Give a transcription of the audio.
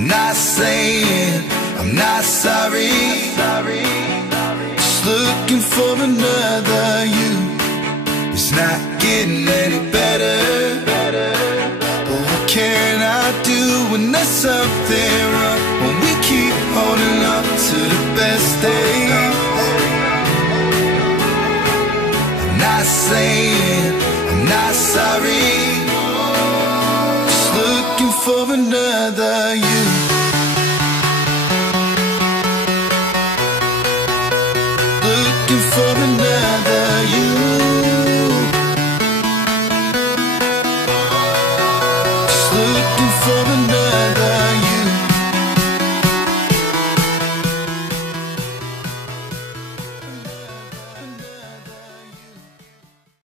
I'm not saying I'm not sorry. Just looking for another you. It's not getting any better. But what can I do when there's something wrong? When we keep holding up to the best days. I'm not saying I'm not sorry. Just looking for another you.